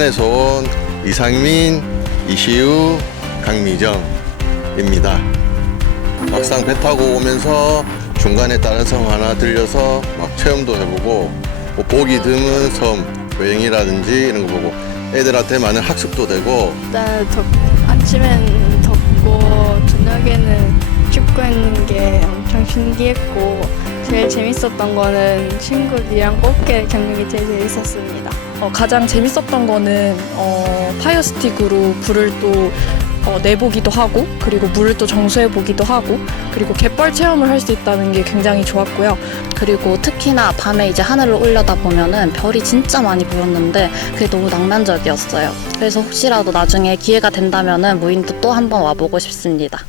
부산에서 온 이상민, 이시우, 강미정입니다. 막상 배 타고 오면서 중간에 다른 섬 하나 들려서 막 체험도 해보고 뭐 보기 드문 섬 여행이라든지 이런 거 보고 애들한테 많은 학습도 되고 일단 덥, 아침엔 덥고 저녁에는 춥고 했는 게 엄청 신기했고 제일 재밌었던 거는 친구들이랑 꽃게 게 제일 재밌었습니다. 어, 가장 재밌었던 거는 어, 파이어 스틱으로 불을 또 어, 내보기도 하고 그리고 물을 또 정수해 보기도 하고 그리고 갯벌 체험을 할 수 있다는 게 굉장히 좋았고요. 그리고 특히나 밤에 이제 하늘을 올려다 보면은 별이 진짜 많이 보였는데 그게 너무 낭만적이었어요. 그래서 혹시라도 나중에 기회가 된다면은 무인도 또 한번 와보고 싶습니다.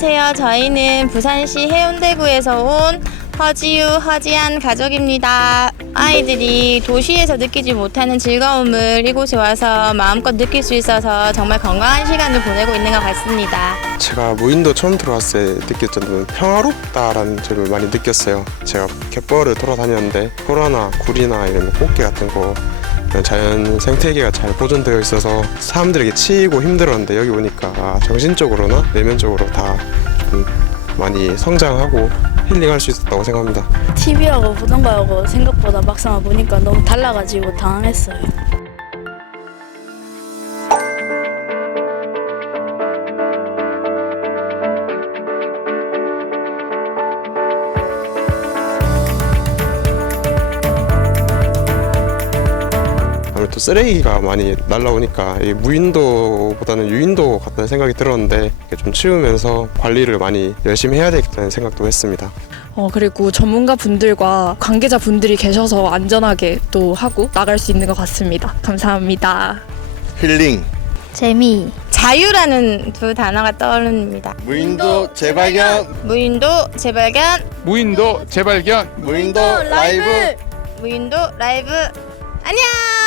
안녕하세요. 저희는 부산시 해운대구에서 온 허지유, 허지한 가족입니다. 아이들이 도시에서 느끼지 못하는 즐거움을 이곳에 와서 마음껏 느낄 수 있어서 정말 건강한 시간을 보내고 있는 것 같습니다. 제가 무인도 처음 들어왔을 때 느꼈던 평화롭다라는 점을 많이 느꼈어요. 제가 갯벌을 돌아다녔는데 소라나 굴이나 이런 꽃게 같은 거 자연 생태계가 잘 보존되어 있어서 사람들에게 치이고 힘들었는데 여기 오니까 아, 정신적으로나 내면적으로 다 좀 많이 성장하고 힐링할 수 있었다고 생각합니다. TV하고 보던 거하고 생각보다 막상 보니까 너무 달라가지고 당황했어요. 아무래도 쓰레기가 많이 날라오니까 이 무인도보다는 유인도 같다는 생각이 들었는데 이렇게 좀 치우면서 관리를 많이 열심히 해야 되겠다는 생각도 했습니다. 어, 그리고 전문가 분들과 관계자 분들이 계셔서 안전하게 또 하고 나갈 수 있는 것 같습니다. 감사합니다. 힐링, 재미. 자유라는 두 단어가 떠오릅니다. 무인도 재발견, 무인도 재발견, 무인도 재발견 무인도 라이브. 무인도 라이브. 안녕!